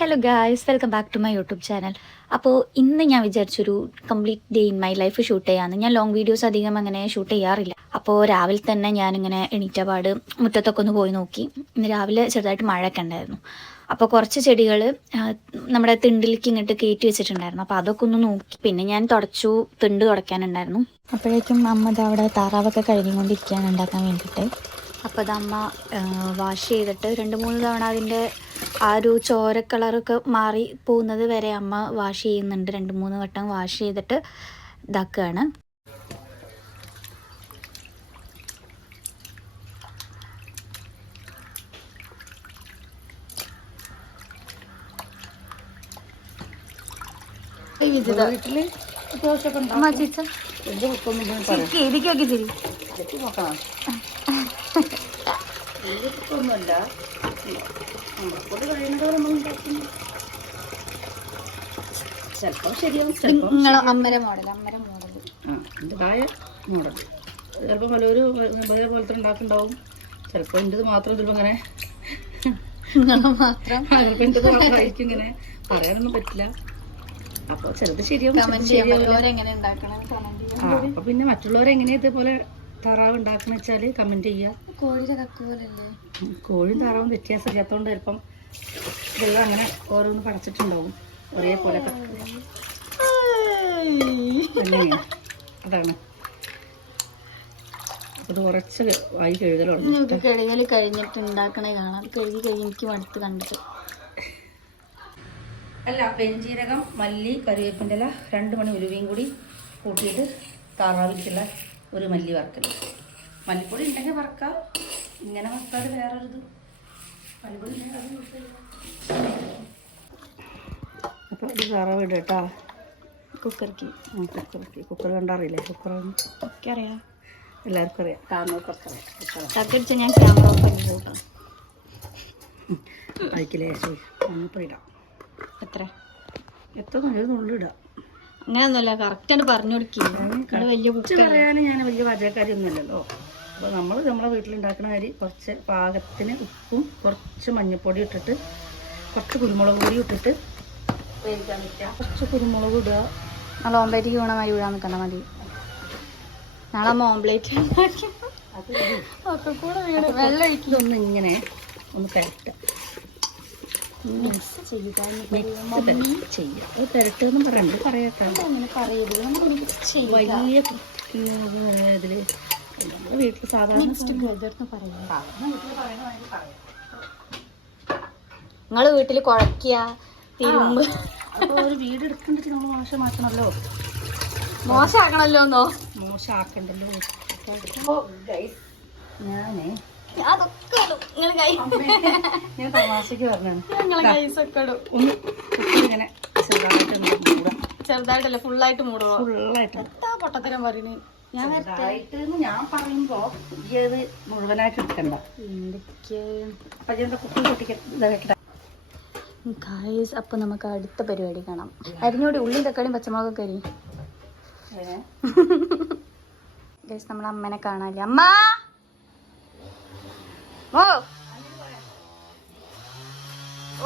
Hello guys, welcome back to my YouTube channel. അപ്പോൾ ഇന്ന് ഞാൻ വിചാരിച്ചൊരു complete day in my life shoot ചെയ്യാമെന്ന്. ഞാൻ ലോങ് വീഡിയോസ് അധികം അങ്ങനെ ഷൂട്ട് ചെയ്യാറില്ല. അപ്പോൾ രാവിലെ തന്നെ ഞാനിങ്ങനെ എണീറ്റപാട് മുറ്റത്തൊക്കെ ഒന്ന് പോയി നോക്കി. ഇന്ന് രാവിലെ ചെറുതായിട്ട് മഴയൊക്കെ ഉണ്ടായിരുന്നു. അപ്പോൾ കുറച്ച് ചെടികൾ നമ്മുടെ തിണ്ടിലേക്ക് ഇങ്ങോട്ട് കയറ്റി വെച്ചിട്ടുണ്ടായിരുന്നു. അപ്പോൾ അതൊക്കെ ഒന്ന് നോക്കി. പിന്നെ ഞാൻ തുടച്ചു, തിണ്ട് തുടയ്ക്കാനുണ്ടായിരുന്നു. അപ്പോഴേക്കും അമ്മ അവിടെ താറാവൊക്കെ കഴുകിക്കൊണ്ടിരിക്കുകയാണ് ഉണ്ടാക്കാൻ വേണ്ടിയിട്ട്. അപ്പോൾ അതമ്മ വാഷ് ചെയ്തിട്ട് 2-3 തവണ അതിൻ്റെ ആ ഒരു ചോര കളറൊക്കെ മാറി പോകുന്നത് വരെ അമ്മ വാഷ് ചെയ്യുന്നുണ്ട്. 2-3 വട്ടം വാഷ് ചെയ്തിട്ട് ഇതാക്കുകയാണ്. ചിലപ്പോൾ ശരിയാവും, എന്റേതായ മോഡൽ. ചിലപ്പോൾ പലൊരു പോലത്തെ ഉണ്ടാക്കുന്നുണ്ടാവും. ചിലപ്പോൾ എൻ്റെത് മാത്രം ചിലപ്പോൾ ഇങ്ങനെ ചിലപ്പോൾ എൻ്റെത് മാത്രമായിരിക്കും. ഇങ്ങനെ പറയാനൊന്നും പറ്റില്ല. അപ്പോൾ ചിലത് ശരിയാവും. അപ്പൊ പിന്നെ മറ്റുള്ളവരെങ്ങനെയാ ഇതേപോലെ താറാവ് ഉണ്ടാക്കുന്ന വെച്ചാല് കമന്റ് ചെയ്യുക. കോഴിയും താറാവും വ്യത്യാസമില്ലാത്തതുകൊണ്ട് ചിലപ്പം ഇതെല്ലാം അങ്ങനെ ഓരോന്ന് പടച്ചിട്ടുണ്ടാവും ഒരേപോലെ. അതാണ് അത് കുറച്ച് വായി കഴുകൽ കഴിഞ്ഞിട്ട് ഉണ്ടാക്കണേ കാണാം. കഴുകി എനിക്ക് മടുത്ത് കണ്ടിട്ട്. അല്ല, പെരുംജീരകം, മല്ലി, കറിവേപ്പിൻ്റെ ഇല, 2 മണി ഉലുവയും കൂടി കൂട്ടിയിട്ട് താറാവിക്കുള്ള ഒരു മല്ലി വറുക്കൽ. മല്ലിപ്പൊടി ഉണ്ടെങ്കിൽ വറക്കാം, ഇങ്ങനെ വറുത്താൽ വേറൊരിത്. മല്ലിപ്പൊടി ഉണ്ടെങ്കിൽ അത് അപ്പോൾ ഇത് താറാവ് ഇടുക കേട്ടോ. കുക്കർക്ക് കുക്കർ കണ്ടറിയില്ലേ? കുക്കർ അറിയാം, എല്ലാവർക്കും അറിയാം, കാണുന്നവർക്കൊക്കെ അറിയാം. തക്കടിച്ച ഞാൻ ക്യാമറ ഓഫ് ആക്കി പോകട്ടോ. അയക്കില്ലേ? ഇപ്പോൾ ഇടാം. എത്ര നുള്ളിടാം. അങ്ങനെയൊന്നുമല്ല, കറക്റ്റാണ് പറഞ്ഞു കൊടുക്കുക. പറയാൻ ഞാൻ വലിയ പാചകക്കാരിയൊന്നുമല്ലല്ലോ. അപ്പോൾ നമ്മളെ വീട്ടിലുണ്ടാക്കുന്ന അരി കുറച്ച് പാകത്തിന് ഉപ്പും കുറച്ച് മഞ്ഞൾപ്പൊടി ഇട്ടിട്ട് കുറച്ച് കുരുമുളക് പൊടി ഇട്ടിട്ട് വേവിക്കാൻ പറ്റുക. കുറച്ച് കുരുമുളക് ഇടുക. നാളെ ഓംപ്ലേറ്റ് വീണമായി വീഴാൻ നിൽക്കണ്ട മതി. നാളെ ഓംപ്ലേറ്റ് വെള്ളം ഒഴിക്കലൊന്നും ഇങ്ങനെ ഒന്ന് കരട്ടുക. പെരട്ടെന്നും പറയാത്ത വലിയ ഇതില് നമ്മുടെ വീട്ടിൽ സാധാരണ നിങ്ങള് വീട്ടില് കുഴക്കുക, തിരുമ്പ്. അപ്പൊ ഒരു വീട് എടുക്കണ്ടിട്ട് നമ്മൾ മോശമാക്കണല്ലോ. മോശമാക്കണല്ലോ മോശമാക്കണ്ടല്ലോ. ഞാൻ തമാശക്ക് പറഞ്ഞാണ്. ഇങ്ങനെ ചെറുതായിട്ടല്ല, ഫുള്ളായിട്ട് മൂടുക. ഫുള്ളായിട്ട് പൊട്ടത്തരം പറയുന്നത് ഞാൻ പറയുമ്പോ ഇത് മുഴുവനായിട്ട് എടുക്കണ്ട. ഗായ്സ്, അപ്പൊ നമുക്ക് അടുത്ത പരിപാടി കാണാം. അരിഞ്ഞോടി ഉള്ളിയും തക്കാളിയും പച്ചമുളകൊക്കെ അരി. ഗായ്സ്, നമ്മളെ അമ്മനെ കാണാല്ലേ? അമ്മ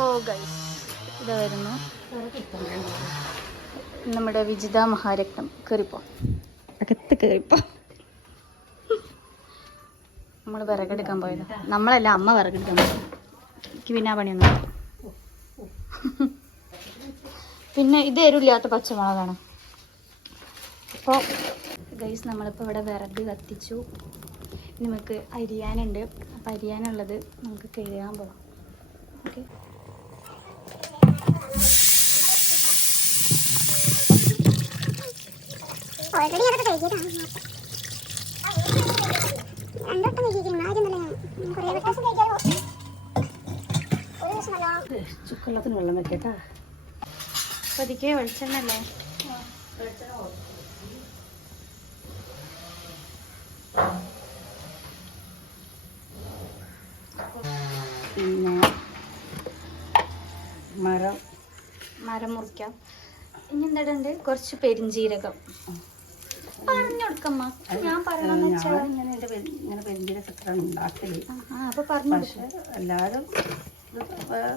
ഓ ഗൈസ്, ഇതാ വരുന്നു നമ്മുടെ വിജിത മഹാരത്നം. കയറിപ്പോ, അകത്ത് കയറിപ്പോ. നമ്മൾ വിറകെടുക്കാൻ പോയത്. നമ്മളല്ല, അമ്മ വിറകെടുക്കാൻ പോയത്. എനിക്ക് പിന്നെ ആ പണിയൊന്നും. പിന്നെ ഇത് എരിവില്ലാത്ത പച്ചമുളകാണ്. അപ്പോൾ ഗൈസ്, നമ്മളിപ്പോൾ ഇവിടെ വിറക് കത്തിച്ചു. നമുക്ക് അരിയാനുണ്ട്. അപ്പം അരിയാനുള്ളത് നമുക്ക് കഴുകാൻ പോകാം. ഓക്കെ, ചുക്കുള്ളത്തിന് വെള്ളം വെക്കേട്ടാ. പതിക്കെ വെളിച്ചെണ്ണ അല്ലേ? പിന്നെ മരം മുറിക്കാം. ഇനി എന്താണ്ട് കുറച്ച് പെരിഞ്ജീരകം പറഞ്ഞു കൊടുക്കമ്മ. ഞാൻ ഇങ്ങനെ പെരിഞ്ജീരകത്തിലാണ് ഉണ്ടാക്കല്. അപ്പൊ പറഞ്ഞു. എല്ലാവരും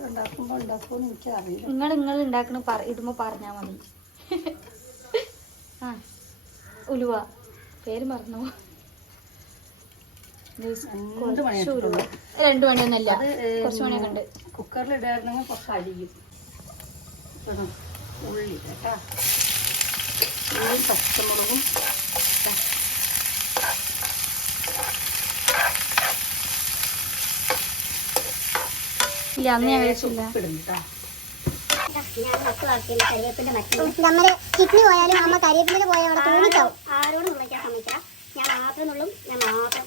ഉണ്ടാക്കുമെന്ന് എനിക്കറിയില്ല. നിങ്ങൾ ഉണ്ടാക്കണ ഇതുമ്പോ പറഞ്ഞാ മതി. ആ ഉലുവ പേര് മറന്നു. 2 മണിയായിട്ടുള്ളൂ. 2 മണിയൊന്നല്ല, കുറച്ച് മണിയൊക്കെ ഉണ്ട്. കുക്കറിൽ ഇടായിരുന്നെങ്കിൽ കുറച്ച് അരിയും ഉള്ളി കേട്ടാ, ഉള്ളിയും പച്ചമുളകും ഇല്ല, അന്ന് ഞാൻ കഴിച്ചില്ല. നമ്മള് കിഡ്നി പോയാലും അമ്മ കരിവേപ്പില പോയാൽ അവിടെ തോന്നിച്ചാവും. ആരോടും ഉമ്മയ്ക്കാൻ സമ്മതിക്കാം. ഞാൻ മാത്രം നുള്ളും, ഞാൻ മാത്രം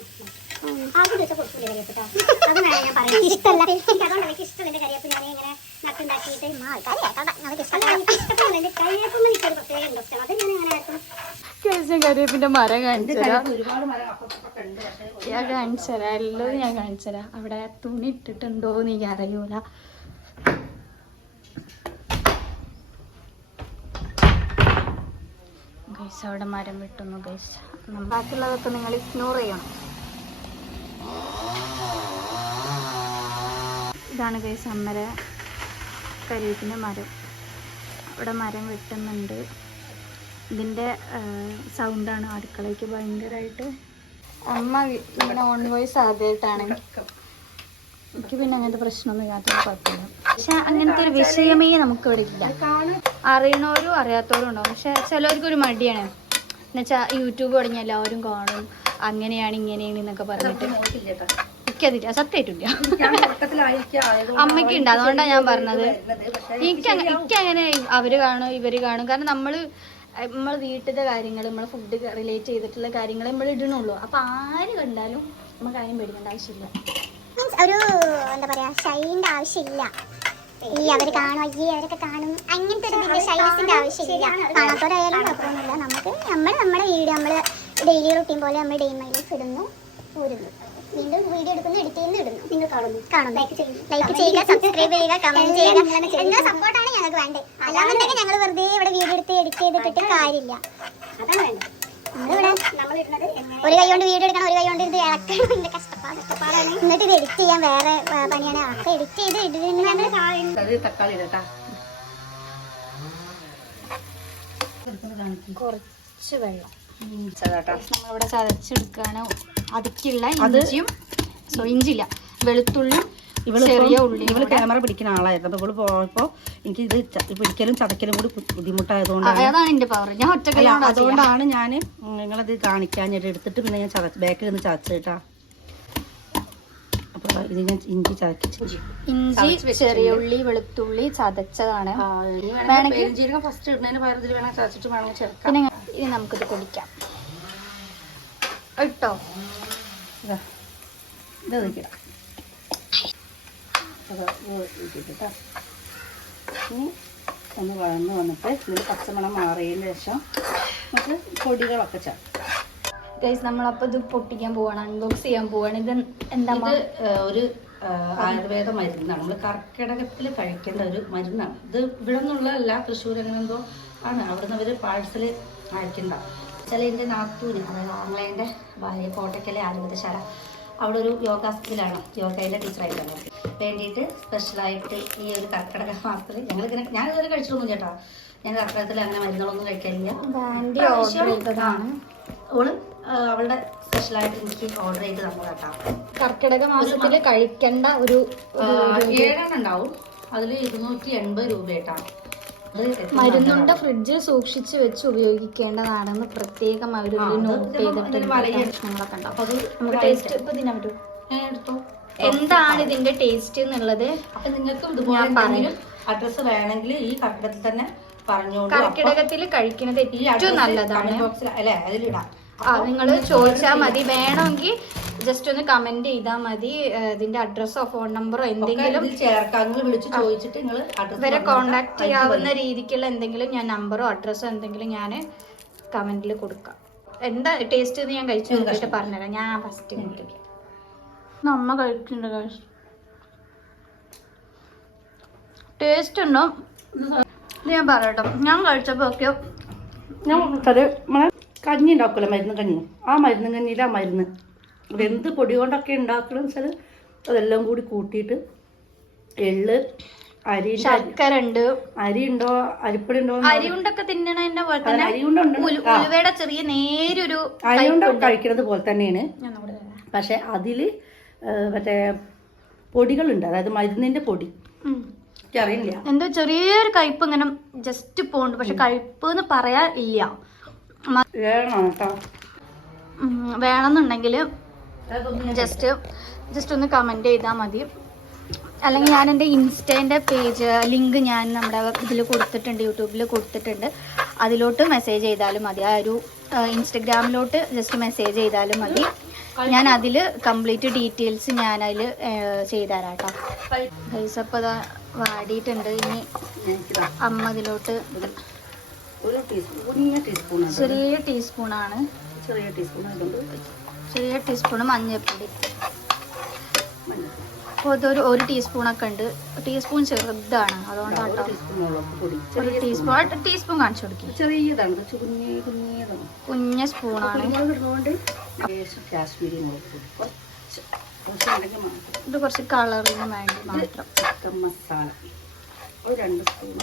ആദ്യം വെച്ചാൽ കൊടുക്കൂല കരിവേപ്പിട്ട. അതാണ് ഞാൻ പറയുന്നത്. ഇഷ്ടമല്ല, എനിക്ക് അതുകൊണ്ട് എനിക്ക് ഇഷ്ടമില്ല കരിവേപ്പ്. ഞാൻ ഇങ്ങനെ നട്ടുണ്ടാക്കിയിട്ട് കരിവേപ്പ് പ്രത്യേക ഇൻട്രസ്റ്റ്. അത് ഞാൻ അങ്ങനെ ആർക്കും കരിവേപ്പിന്റെ മരം കാണിച്ചുതരാം. ഒരുപാട് മരം അപ്പുറത്തൊക്കെ ഉണ്ട്. പക്ഷേ ഞാൻ കാണിച്ചുതരാം, എല്ലാം ഞാൻ കാണിച്ചുതരാം. അവിടെ തുണി ഇട്ടിട്ടുണ്ടോ എന്ന് എനിക്ക് അറിയൂല. ഗൈസ് അവിടെ മരം വെട്ടുന്നു ഗൈസ്. ബാക്കിയുള്ളതൊക്കെ നിങ്ങൾ ഇഗ്നോർ ചെയ്യണം. ഇതാണ് ഗൈസ് അമ്മര കരിവേപ്പിൻ്റെ മരം. അവിടെ മരം വെട്ടുന്നുണ്ട്. ഇതിൻ്റെ സൗണ്ടാണ് അടുക്കളയ്ക്ക് ഭയങ്കരമായിട്ട്. അമ്മ ഇങ്ങനെ ഓൺ വോയിസ് ആദ്യമായിട്ടാണ്. എനിക്ക് പിന്നെ അങ്ങനത്തെ പ്രശ്നമൊന്നും യാതൊരു കുഴപ്പമില്ല. പക്ഷെ അങ്ങനത്തെ ഒരു വിഷയമേ നമുക്കിവിടെ ഇല്ല. അറിയണവരും അറിയാത്തവരും ഉണ്ടാവും. പക്ഷെ ചിലവർക്കൊരു മടിയാണ്. എന്നുവെച്ചാൽ യൂട്യൂബ് തുടങ്ങി എല്ലാവരും കാണും, അങ്ങനെയാണ് ഇങ്ങനെയാണ് എന്നൊക്കെ പറഞ്ഞിട്ട്. എനിക്കതില്ല, സത്യമായിട്ടില്ല. അമ്മയ്ക്കുണ്ട്, അതുകൊണ്ടാണ് ഞാൻ പറഞ്ഞത്. എനിക്കങ്ങനെ അവർ കാണും ഇവർ കാണും. കാരണം നമ്മൾ വീട്ടിലത്തെ കാര്യങ്ങൾ, നമ്മളെ ഫുഡ് റിലേറ്റ് ചെയ്തിട്ടുള്ള കാര്യങ്ങൾ നമ്മൾ ഇടണുള്ളൂ. അപ്പം ആര് കണ്ടാലും നമ്മൾ കാര്യം പേടിക്കേണ്ട ആവശ്യമില്ല. ഒരു എന്താ പറയാ, ഷൈൻ്റെ ആവശ്യമില്ല. ഈ അവര് കാണും, അയ്യേ അവരൊക്കെ കാണും, അങ്ങനത്തെ ഒരു ഷൈനസിന്റെ ആവശ്യമില്ല. കാണാത്തവരായാലും കുഴപ്പമൊന്നുമില്ല. നമുക്ക് നമ്മുടെ വീഡിയോ നമ്മൾ ഡെയിലി റൂട്ടീൻ പോലെ നമ്മൾ ഡേ മൈ ലൈഫ് ഇടുന്നു, ഊരുന്നു, വീണ്ടും വീഡിയോ എടുക്കുന്നു, എഡിറ്റ് ചെയ്യുന്നു, ഇടുന്നു. നിങ്ങൾ കാണുന്നു, ലൈക്ക് ചെയ്യുക, സബ്സ്ക്രൈബ് ചെയ്യുക, കമന്റ് ചെയ്യുക. എല്ലാ സപ്പോർട്ടാണ് ഞങ്ങൾക്ക് വേണ്ടത്. അല്ലാന്നുണ്ടെങ്കിൽ ഞങ്ങൾ വെറുതെ ഇവിടെ വീഡിയോ എടുത്ത് എഡിറ്റ് ചെയ്തിട്ട് കാര്യമില്ല. അതാണ് വേണ്ടത്. ഒരു കൈ കൊണ്ട് വീഡിയോ എടുക്കണം, ഒരു കൈ കൊണ്ട് ഇത് ഇളക്കണം. ഇതിന്റെ കഷ്ടപ്പാടാണ്. എന്നിട്ട് ഇത് എഡിറ്റ് ചെയ്യാൻ വേറെ പണിയാണ്. അപ്പൊ എഡിറ്റ് ചെയ്ത് തക്കാളി ഇടട്ടാ, കുറച്ച് വെള്ളം നമ്മളിവിടെ ചതച്ചെടുക്കാനോ. അതിക്കുള്ള ഇഞ്ചിയും, ഇഞ്ചില്ല, വെളുത്തുള്ളിയും ചെറിയ ഉള്ളി. ഇവള് ക്യാമറ പിടിക്കുന്ന ആളായിരുന്നു. അപ്പൊ ഇവള് പോയപ്പോ എനിക്ക് ഇത് പിടിക്കലും ചതക്കലും കൂടി ബുദ്ധിമുട്ടായതുകൊണ്ടാണ്. അതാണ് എന്റെ പവർ. ഞാൻ ഒറ്റക്കല്ലാണ്. അതുകൊണ്ടാണ് ഞാൻ നിങ്ങളത് കാണിക്കാഞ്ഞിട്ട് എടുത്തിട്ട് പിന്നെ ഞാൻ ബാക്കിൽ നിന്ന് ചതച്ചേട്ടാ. അപ്പൊ ഇത് ഞാൻ ഇഞ്ചി ചതച്ചു. ഇഞ്ചി, ചെറിയ ഉള്ളി, വെളുത്തുള്ളി ചതച്ചതാണ്. പെരുംജീരകം ഫസ്റ്റ് ഇടുന്നതിന് പകരം ഇതിൽ വേണമെങ്കിൽ ചതച്ചിട്ട് വേണമെങ്കിൽ ചേർക്കാം. പിന്നെ ഇനി നമുക്കിത് പൊടിക്കാം. ഇട്ടോ ഇത് ഒഴിക്കിടാം. ഇനി ഒന്ന് വഴന്ന് വന്നിട്ട് ഇതിൽ പച്ചമണം മാറിയതിന് ശേഷം നമുക്ക് പൊടികളൊക്കെ ചേർക്കാം. ഗൈസ് നമ്മളപ്പോൾ ഇത് പൊട്ടിക്കാൻ പോവാണ്, അൺബോക്സ് ചെയ്യാൻ പോവാണ്. ഇത് എന്താ, ഒരു ആയുർവേദ മരുന്നാണ്. നമ്മൾ കർക്കിടകത്തിൽ കഴിക്കേണ്ട ഒരു മരുന്നാണ്. ഇത് ഇവിടെ നിന്നുള്ളതല്ല, തൃശ്ശൂർ അങ്ങനെ എന്തോ ആണ്. അവിടുന്ന് അവർ പാഴ്സൽ അയക്കണ്ട. ചില എൻ്റെ നാത്തൂര്, അതായത് ആംഗ്ലേൻ്റെ ഭാര്യ, കോട്ടയ്ക്കലെ ആയുർവേദശാല, അവിടെ ഒരു യോഗാസ്കിലാണ്, യോഗയുടെ ടീച്ചറായിട്ടാണ് വേണ്ടിയിട്ട് സ്പെഷ്യലായിട്ട് ഈ ഒരു കർക്കിടക മാസത്തിൽ ഞങ്ങളിങ്ങനെ, ഞാനിതുവരെ കഴിച്ചിട്ടൊന്നും ചേട്ടാ. ഞാൻ കർക്കിടകത്തിൽ അങ്ങനെ മരുന്നുകളൊന്നും കഴിക്കാനില്ല. ഓള് അവളുടെ സ്പെഷ്യലായിട്ട് എനിക്ക് ഓർഡർ ചെയ്ത് തന്നു കേട്ടോ. കർക്കിടക മാസത്തിൽ കഴിക്കേണ്ട ഒരു 7 ഉണ്ടാവും. അതിൽ 280 രൂപയായിട്ടാണ്. മരുന്നുണ്ട ഫ്രിഡ്ജിൽ സൂക്ഷിച്ച് വെച്ച് ഉപയോഗിക്കേണ്ടതാണെന്ന് പ്രത്യേകം അവർ നോട്ട് ചെയ്തിട്ടുണ്ട്. എന്താണ് ഇതിന്റെ ടേസ്റ്റ് എന്നുള്ളത് അപ്പൊ നിങ്ങൾക്കും ഇതുപോലെ അഡ്രസ് വേണമെങ്കിൽ ഈ കർക്കിടകത്തിൽ തന്നെ പറഞ്ഞോണ്ട്. കർക്കിടകത്തിൽ കഴിക്കുന്നത് ഏറ്റവും നല്ലതാണ്. അല്ലെ അതിലിടാം. നിങ്ങൾ ചോദിച്ചാൽ മതി. വേണമെങ്കിൽ ജസ്റ്റ് ഒന്ന് കമന്റ് ചെയ്താൽ മതി. ഇതിന്റെ അഡ്രസ്സോ ഫോൺ നമ്പറോ എന്തെങ്കിലും വിളിച്ച് ചോദിച്ചിട്ട് നിങ്ങൾ ഇവരെ കോണ്ടാക്ട് ചെയ്യാവുന്ന രീതിക്കുള്ള എന്തെങ്കിലും ഞാൻ നമ്പറോ അഡ്രസ്സോ എന്തെങ്കിലും ഞാൻ കമന്റിൽ കൊടുക്കാം. എന്താ ടേസ്റ്റ് എന്ന് ഞാൻ കഴിച്ചു നോക്കിയിട്ട് പറഞ്ഞുതരാം. ഞാൻ ഫസ്റ്റ് കഴിക്കാം. നമ്മ കഴിക്കുന്നുണ്ട്. ടേസ്റ്റ് ഉണ്ടോ ഞാൻ പറയട്ടോ. ഞാൻ കഴിച്ചപ്പോ ഒക്കെ കഞ്ഞി ഉണ്ടാക്കുമല്ലോ, മരുന്ന് കഞ്ഞി. ആ മരുന്ന് കഞ്ഞിയിൽ ആ മരുന്ന് എന്ത് പൊടി കൊണ്ടൊക്കെ ഉണ്ടാക്കണം വെച്ചാൽ അതെല്ലാം കൂടി കൂട്ടിയിട്ട് എള്ള്, അരി, ശർക്കര ഉണ്ട്, അരി ഉണ്ടോ, അരിപ്പൊടി ഉണ്ടോ? അരിയുണ്ടൊക്കെ തിന്നണതിന്റെ പോലെ തന്നെ അരിയുണ്ടുണ്ട്. ഉലുവയുടെ ചെറിയ നേരൊരു അരിയുണ്ട കഴിക്കുന്നത് പോലെ തന്നെയാണ്. പക്ഷെ അതില് മറ്റേ പൊടികളുണ്ട്, അതായത് മരുന്നിന്റെ പൊടി. അറിയില്ല, എന്തോ ചെറിയൊരു കയ്പ് ഇങ്ങനെ ജസ്റ്റ് പോണ്ട്, പക്ഷെ കയ്പ് എന്ന് പറയാ ഇല്ല. വേണമെന്നുണ്ടെങ്കിൽ ജസ്റ്റ് ഒന്ന് കമന്റ് ചെയ്താൽ മതി. അല്ലെങ്കിൽ ഞാൻ എൻ്റെ ഇൻസ്റ്റേൻ്റെ പേജ് ലിങ്ക് ഞാൻ നമ്മുടെ ഇതിൽ കൊടുത്തിട്ടുണ്ട്, യൂട്യൂബിൽ കൊടുത്തിട്ടുണ്ട്. അതിലോട്ട് മെസ്സേജ് ചെയ്താലും മതി. ആ ഒരു ഇൻസ്റ്റഗ്രാമിലോട്ട് ജസ്റ്റ് മെസ്സേജ് ചെയ്താലും മതി. ഞാൻ അതിൽ കംപ്ലീറ്റ് ഡീറ്റെയിൽസ് ഞാൻ അതിൽ ചെയ്തുതരാം കേട്ടോ. ഗൈസ് അപ്പോൾ അത് വാടിയിട്ടുണ്ട്. ഇനി അമ്മ ഇതിലോട്ട് ചെറിയ ടീസ്പൂണാണ്, ചെറിയ ടീസ്പൂണ് മഞ്ഞൾപ്പൊടി. അപ്പോൾ ഇതൊരു 1 ടീസ്പൂണൊക്കെ ഉണ്ട്. ടീസ്പൂൺ ചെറുതാണ്, അതുകൊണ്ടാണ് കേട്ടോ. ഒരു ടീസ്പൂൺ കാണിച്ചു കൊടുക്കും. ചെറിയതാണ്, കുഞ്ഞ സ്പൂണാണ്. ഇത് കുറച്ച് കളറിന് വേണ്ടി മാത്രം. ചിക്കൻ മസാല ഒരു 2 സ്പൂൺ,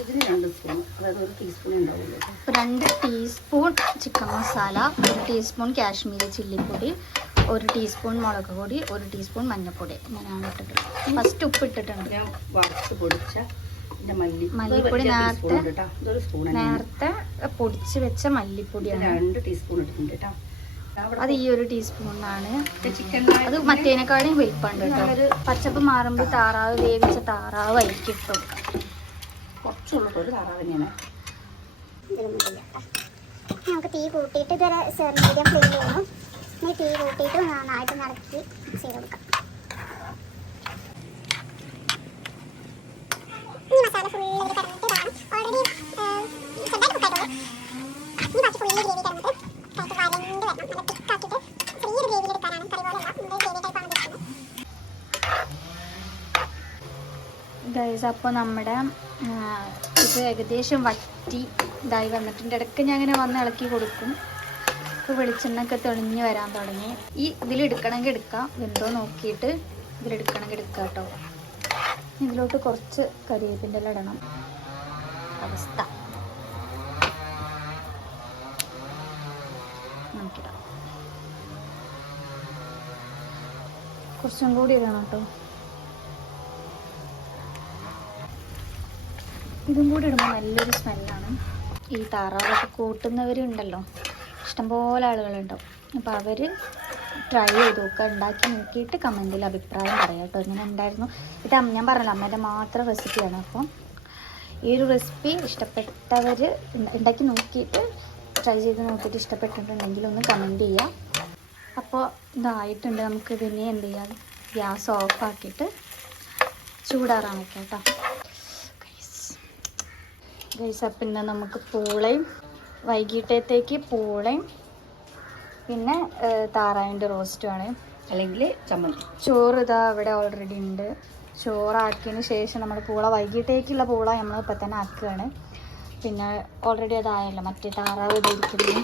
ഇതിന് 2 സ്പൂൺ, അതായത് 1 ടീസ്പൂൺ ഉണ്ടാവുള്ളൂ. 2 teaspoon chicken masala, 1 teaspoon Kashmiri ചില്ലിപ്പൊടി, 1 ടീസ്പൂൺ മുളക് പൊടി, 1 ടീസ്പൂൺ മഞ്ഞൾപ്പൊടി ഞാനാണ് ഇട്ടിട്ടുള്ളത്. ഫസ്റ്റ് ഉപ്പ് ഇട്ടിട്ടുണ്ട്. ഞാൻ വറുത്ത് പൊടിച്ച മല്ലിപ്പൊടി നേരത്തെ പൊടിച്ച് വെച്ച മല്ലിപ്പൊടിയാണ്. 2 ടീസ്പൂൺ ഇട്ടിട്ടുണ്ട് കേട്ടോ. അത് ഈ 1 ടീസ്പൂണാണ്. അത് മറ്റേനേക്കാളും വലിപ്പമുണ്ട് കേട്ടോ. പച്ചപ്പ് മാറുമ്പോൾ താറാവ് വേവിച്ച താറാവ് അരിക്ക് ഇട്ടു. കുറച്ചുള്ളൂ, ഒരു താറാവ് തന്നെയാണ്. നമുക്ക് തീ കൂട്ടിയിട്ട് ഇതുവരെ മീഡിയം ഫ്ലെയിം ചെയ്യണം. ഈ തീ കൂട്ടിയിട്ട് നന്നായിട്ട് നടത്തി മിക്സ് ചെയ്ത് കൊടുക്കാം. ഈ മസാല ഫുള്ള് ഇതിൽ കിടന്നിട്ട് ഓൾറെഡി ചെറുതായിട്ട് കുക്കായിട്ടുള്ളൂ. ഈ ബാക്കി ഫുള്ള് ഗ്രേവി കിടന്നിട്ട് വരണ്ട് വരണം. നല്ല തിക്കാക്കിയിട്ട് ചെറിയൊരു ഗ്രേവിയിൽ എടുക്കാനാണ്. കറി പോലെ അല്ല, ഗ്രേവി ടൈപ്പാണ് എടുക്കുന്നത്. ഗൈസ് അപ്പോൾ നമ്മുടെ ഇത് ഏകദേശം വറ്റി ഇതായി വന്നിട്ടുണ്ട്. ഇടയ്ക്ക് ഞാൻ അങ്ങനെ വന്ന് ഇളക്കി കൊടുക്കും. ഇപ്പോൾ വെളിച്ചെണ്ണയൊക്കെ തെളിഞ്ഞ് വരാൻ തുടങ്ങി. ഈ ഇതിലെടുക്കണമെങ്കിൽ എടുക്കാം, എന്തോ നോക്കിയിട്ട് ഇതിലെടുക്കണമെങ്കിൽ എടുക്കാം കേട്ടോ. ഇതിലോട്ട് കുറച്ച് കരിവേപ്പിൻ്റെ ഇല ഇടണം. അവസ്ഥ നോക്കിടാം. കുറച്ചും കൂടി ഇടണം കേട്ടോ. ഇതും കൂടി ഇടുമ്പോൾ നല്ലൊരു സ്മെല്ലാണ്. ഈ താറാവൊക്കെ കൂട്ടുന്നവരുണ്ടല്ലോ, ഇഷ്ടംപോലെ ആളുകളുണ്ടാവും. അപ്പോൾ അവർ ട്രൈ ചെയ്ത് നോക്കുക, ഉണ്ടാക്കി നോക്കിയിട്ട് കമൻറ്റിൽ അഭിപ്രായം പറയാം കേട്ടോ. ഇങ്ങനെ ഉണ്ടായിരുന്നു. ഇത് ഞാൻ പറഞ്ഞല്ലോ, അമ്മേൻ്റെ മാത്രം റെസിപ്പിയാണ്. അപ്പം ഈ ഒരു റെസിപ്പി ഇഷ്ടപ്പെട്ടവർ ഉണ്ടാക്കി നോക്കിയിട്ട് ട്രൈ ചെയ്ത് നോക്കിയിട്ട് ഇഷ്ടപ്പെട്ടിട്ടുണ്ടെങ്കിൽ ഒന്ന് കമൻറ്റ് ചെയ്യാം. അപ്പോൾ ഇതായിട്ടുണ്ട്. നമുക്ക് ഇതിനെ എന്ത് ചെയ്യാം, ഗ്യാസ് ഓഫാക്കിയിട്ട് ചൂടാറാൻ വയ്ക്കാം കേട്ടോ. ഗൈസ് അപ്പം ഇന്ന് നമുക്ക് പൂളയും വൈകിട്ടത്തേക്ക് പൂളയും പിന്നെ താറാവിൻ്റെ റോസ്റ്റുമാണ്, അല്ലെങ്കിൽ ചമ്മന്തി. ചോറ് ഇതാ ഇവിടെ ഓൾറെഡി ഉണ്ട്. ചോറാക്കിയതിന് ശേഷം നമ്മൾ പൂള വൈകിട്ടേക്കുള്ള പൂള നമ്മൾ ഇപ്പം തന്നെ ആക്കുകയാണ്. പിന്നെ ഓൾറെഡി അതായല്ലോ, മറ്റേ താറാവ് ഇതിരിക്കുന്നു,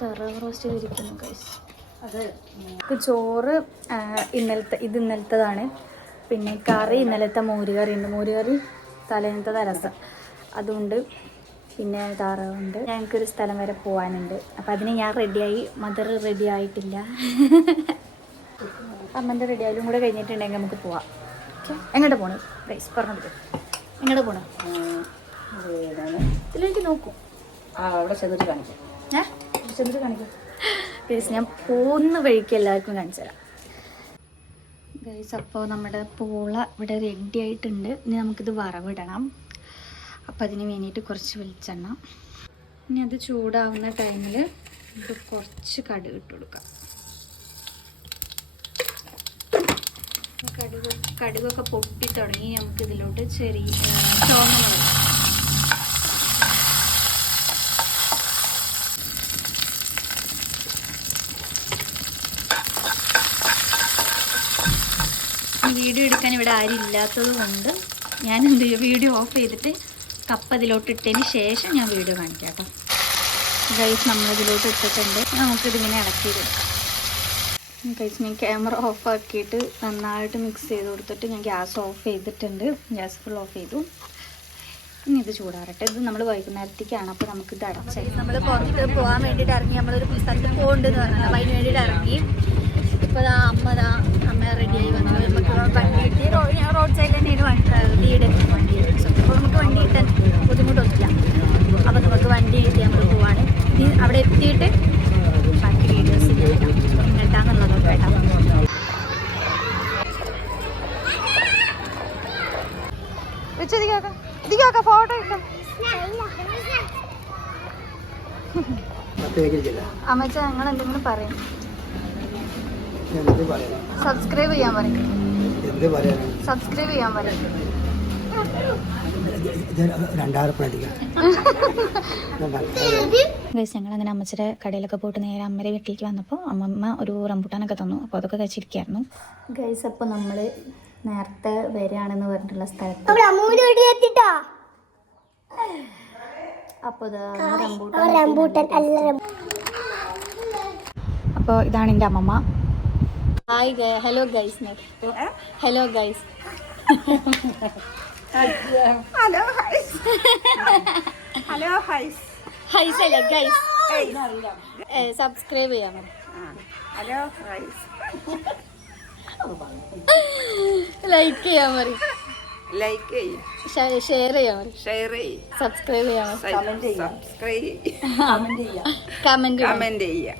താറാവ് റോസ്റ്റ് ചെയ്തിരിക്കുന്നു ഗൈസ്. അത് ചോറ് ഇന്നലത്തതാണ്. പിന്നെ കറി ഇന്നലത്തെ മോരുകറി ഉണ്ട്. മോരുകറി തലേന്നത്തെ രസം അതുകൊണ്ട്. പിന്നെ താറാവുണ്ട്. ഞങ്ങൾക്കൊരു സ്ഥലം വരെ പോകാനുണ്ട്. അപ്പം അതിന് ഞാൻ റെഡിയായി, മദർ റെഡി ആയിട്ടില്ല. അമ്മൻ്റെ റെഡി ആയാലും കൂടെ കഴിഞ്ഞിട്ടുണ്ടെങ്കിൽ നമുക്ക് പോവാം. ഓക്കെ, എങ്ങോട്ട് പോകണം ഗൈസ് പറഞ്ഞത്? എങ്ങോട്ട് പോകണം? ഇതിലേക്ക് നോക്കും. അവിടെ ചെന്നിട്ട് കാണിക്കാം. ചെന്നിട്ട് കാണിക്കാം ഗൈസ്. ഞാൻ പോകുന്ന വഴിക്ക് എല്ലാവർക്കും കാണിച്ചു തരാം ഗൈസ്. അപ്പോൾ നമ്മുടെ പൂള ഇവിടെ റെഡി ആയിട്ടുണ്ട്. ഇനി നമുക്കിത് വറവിടണം. അപ്പോൾ അതിന് വേണ്ടിയിട്ട് കുറച്ച് വെളിച്ചെണ്ണ. ഇനി അത് ചൂടാവുന്ന ടൈമിൽ നമുക്ക് കുറച്ച് കടുക് ഇട്ട് കൊടുക്കാം. കടുകൊക്കെ പൊട്ടി തുടങ്ങി. നമുക്ക് ഇതിലോട്ട് ചെറിയ ചുവന്ന മുളക്, വീഡിയോ എടുക്കാൻ ഇവിടെ ആരും ഇല്ലാത്തത് കൊണ്ട് ഞാൻ എന്ത് ചെയ്യും, വീഡിയോ ഓഫ് ചെയ്തിട്ട് കപ്പ ഇതിലോട്ട് ഇട്ടതിന് ശേഷം ഞാൻ വീഡിയോ കാണിക്കാം കേട്ടോ. ഗൈസ് നമ്മളിതിലോട്ട് ഇട്ടിട്ടുണ്ട്. നമുക്കിതിങ്ങനെ ഇളക്കി കൊടുക്കാം. കഴിച്ച് ഞാൻ ക്യാമറ ഓഫ് ആക്കിയിട്ട് നന്നായിട്ട് മിക്സ് ചെയ്ത് കൊടുത്തിട്ട് ഞാൻ ഗ്യാസ് ഓഫ് ചെയ്തിട്ടുണ്ട്. ഗ്യാസ് ഫുൾ ഓഫ് ചെയ്തു. ഇനി ഇത് ചൂടാറട്ടെ. ഇത് നമ്മൾ വൈകുന്നേരത്തേക്കാണ്. അപ്പോൾ നമുക്ക് ഇത് അടച്ചാൽ നമ്മൾ പുറത്ത് പോകാൻ വേണ്ടിയിട്ട് ഇറങ്ങി. നമ്മളൊരു സ്ഥലത്ത് പോകുന്നുണ്ടെന്ന് പറഞ്ഞാൽ അപ്പോൾ അതിന് വേണ്ടിയിട്ട് ഇറങ്ങി. ഇപ്പോൾ അമ്മ റെഡിയായി വന്നു. നമുക്ക് വണ്ടി കിട്ടി. ഞാൻ റോഡ് സൈഡിൽ തന്നെയാണ് വീട്. വണ്ടി അപ്പോൾ നമുക്ക് വണ്ടി കിട്ടാൻ ബുദ്ധിമുട്ടൊന്നുമില്ല. അപ്പോൾ നമുക്ക് വണ്ടി കിട്ടി നമ്മൾ പോവാണ്. ഇനി അവിടെ എത്തിയിട്ട് ബാക്കി വീഡിയോസ് എങ്ങോട്ടാന്നുള്ളതൊക്കെ കേട്ടോ. ഫോട്ടോ ഇട്ടോ അമ്മച്ച. ഞങ്ങൾ എന്തെങ്കിലും പറയും. സബ്സ്ക്രൈബ് ചെയ്യാൻ പറയും. സബ്സ്ക്രൈബ് ചെയ്യാൻ പറയും. ഞങ്ങളങ്ങനെ അമ്മച്ചിയുടെ കടയിലൊക്കെ പോയിട്ട് നേരെ അമ്മയുടെ വീട്ടിലേക്ക് വന്നപ്പോൾ അമ്മമ്മ ഒരു റംബൂട്ടാനൊക്കെ തന്നു. അപ്പോൾ അതൊക്കെ കഴിച്ചിരിക്കുകയായിരുന്നു ഗൈസ്. അപ്പോൾ നമ്മൾ നേരത്തെ വരികയാണെന്ന് പറഞ്ഞിട്ടുള്ള സ്ഥലത്ത് അപ്പോൾ അപ്പോൾ ഇതാണ് എൻ്റെ അമ്മമ്മ. Hi hello guys. Hello guys. Hello hise. Hello hise. Hise അല്ലേ ഗൈസ്. സബ്സ്ക്രൈബ് ചെയ്യാൻ പറ. ഹലോ ഹൈസ്. ലൈക്ക് ചെയ്യാൻ പറയും. ലൈക്ക് ചെയ്യും. ഷെയർ ചെയ്യാൻ പറയും. ഷെയർ ചെയ്യും. സബ്സ്ക്രൈബ് ചെയ്യാൻ പറയും. സബ്സ്ക്രൈബ് കമന്റ് കമന്റ് ചെയ്യാം.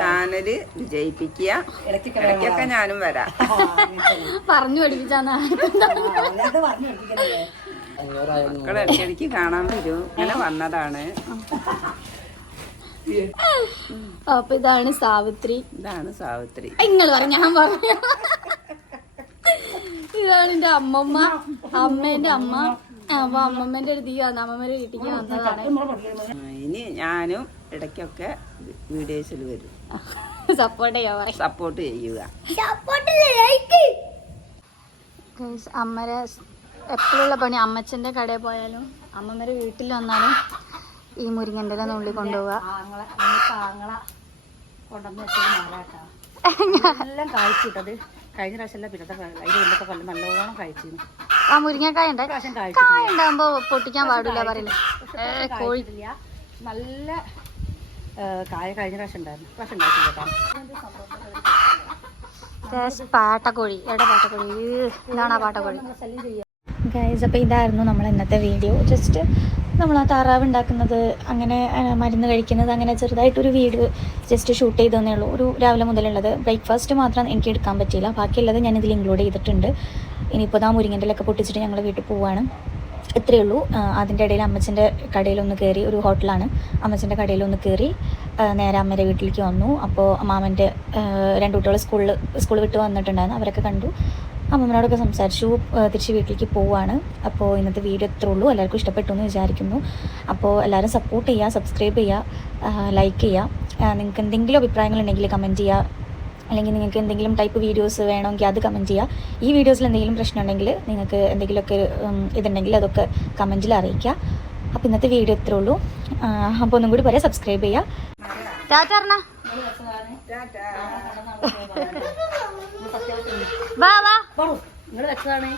ചാനല് വിജയിപ്പിക്കുക. ഇടയ്ക്കൊക്കെ ഞാനും വരാം. പറഞ്ഞു പഠിപ്പിച്ചാന്ന് മക്കളെ ഇടയ്ക്കിടയ്ക്ക് കാണാൻ വരൂ. ഇങ്ങനെ വന്നതാണ്. അപ്പൊ ഇതാണ് സാവിത്രി. ഇതാണ് സാവിത്രി. നിങ്ങൾ പറഞ്ഞു ഞാൻ പറഞ്ഞു. ഇതാണ് എന്റെ അമ്മമ്മ. അമ്മേന്റെ അമ്മ. അപ്പൊ അമ്മമ്മേന്റെ അടുത്ത് അമ്മമ്മേന്റെ വീട്ടിലേക്ക് വന്നതാണ്. ഇനി ഞാനും ഇടയ്ക്കൊക്കെ വീഡിയോസിൽ വരും. സപ്പോർട്ട് ചെയ്യാൻ സപ്പോർട്ട് ചെയ്യുക. അമ്മരെ എപ്പോഴുള്ള പണി അമ്മച്ചന്റെ കടയിൽ പോയാലും അമ്മമ്മരെ വീട്ടിൽ വന്നാലും ഈ മുരിങ്ങൻ്റെ ഇല നുള്ളി കൊണ്ടുപോവുക. എല്ലാം കായ്ച്ചിട്ടത് കഴിഞ്ഞ പ്രാവശ്യം പിന്നത്തെ അതിന്റെ കൊല്ലം നല്ലോണം കഴിച്ചിരുന്നു. ആ മുരിങ്ങക്കായ ഉണ്ട്. കായ ഉണ്ടാകുമ്പോ പൊട്ടിക്കാൻ പാടില്ല പറയുന്നത്. കോഴി നല്ല കായ കഴിഞ്ഞ പ്രാവശ്യം ഉണ്ടായിരുന്നു. പ്രാവശ്യം ഉണ്ടായിട്ടില്ല. പാട്ടക്കോഴി. എവിടെ പാട്ടക്കോഴി? ഇതാണ് ആ പാട്ടക്കോഴി ഗൈസ്. അപ്പോൾ ഇതായിരുന്നു നമ്മൾ ഇന്നത്തെ വീഡിയോ. ജസ്റ്റ് നമ്മൾ ആ താറാവ് ഉണ്ടാക്കുന്നത്, അങ്ങനെ മരുന്ന് കഴിക്കുന്നത്, അങ്ങനെ ചെറുതായിട്ടൊരു വീഡിയോ ജസ്റ്റ് ഷൂട്ട് ചെയ്തതന്നേ ഉള്ളൂ. ഒരു രാവിലെ മുതലുള്ളത്. ബ്രേക്ക്ഫാസ്റ്റ് മാത്രം എനിക്ക് എടുക്കാൻ പറ്റിയില്ല. ബാക്കിയുള്ളത് ഞാൻ ഇതിൽ ഇൻക്ലൂഡ് ചെയ്തിട്ടുണ്ട്. ഇനിയിപ്പോൾ ആ മുരിങ്ങൻ്റെ ഇലയൊക്കെ പൊട്ടിച്ചിട്ട് ഞങ്ങൾ വീട്ടിൽ പോവുകയാണ്. ഇത്രയേ ഉള്ളൂ. അതിൻ്റെ ഇടയിൽ അമ്മച്ചൻ്റെ കടയിലൊന്ന് കയറി. ഒരു ഹോട്ടലാണ്. അമ്മച്ചൻ്റെ കടയിലൊന്ന് കയറി നേരെ അമ്മയുടെ വീട്ടിലേക്ക് വന്നു. അപ്പോൾ മാമൻ്റെ 2 കുട്ടികൾ സ്കൂൾ വിട്ട് വന്നിട്ടുണ്ടായിരുന്നു. അവരൊക്കെ കണ്ടു. അമ്മമ്മനോടൊക്കെ സംസാരിച്ചു. തിരിച്ച് വീട്ടിലേക്ക് പോവുകയാണ്. അപ്പോൾ ഇന്നത്തെ വീഡിയോ ഇത്രേ ഉള്ളൂ. എല്ലാവർക്കും ഇഷ്ടപ്പെട്ടു എന്ന് വിചാരിക്കുന്നു. അപ്പോൾ എല്ലാവരും സപ്പോർട്ട് ചെയ്യുക, സബ്സ്ക്രൈബ് ചെയ്യുക, ലൈക്ക് ചെയ്യുക. നിങ്ങൾക്ക് എന്തെങ്കിലും അഭിപ്രായങ്ങളുണ്ടെങ്കിൽ കമൻറ്റ് ചെയ്യുക. അല്ലെങ്കിൽ നിങ്ങൾക്ക് എന്തെങ്കിലും ടൈപ്പ് വീഡിയോസ് വേണമെങ്കിൽ അത് കമൻറ്റ് ചെയ്യുക. ഈ വീഡിയോസിൽ എന്തെങ്കിലും പ്രശ്നം ഉണ്ടെങ്കിൽ നിങ്ങൾക്ക് എന്തെങ്കിലുമൊക്കെ ഇതുണ്ടെങ്കിൽ അതൊക്കെ കമൻറ്റിൽ അറിയിക്കുക. അപ്പോൾ ഇന്നത്തെ വീഡിയോ ഇത്രേ ഉള്ളൂ. അപ്പോൾ ഒന്നും കൂടി പറയാം, സബ്സ്ക്രൈബ് ചെയ്യുക. ടാറ്റ പറഞ്ഞ വാ വാ. നിങ്ങൾ വെച്ചതാണ്.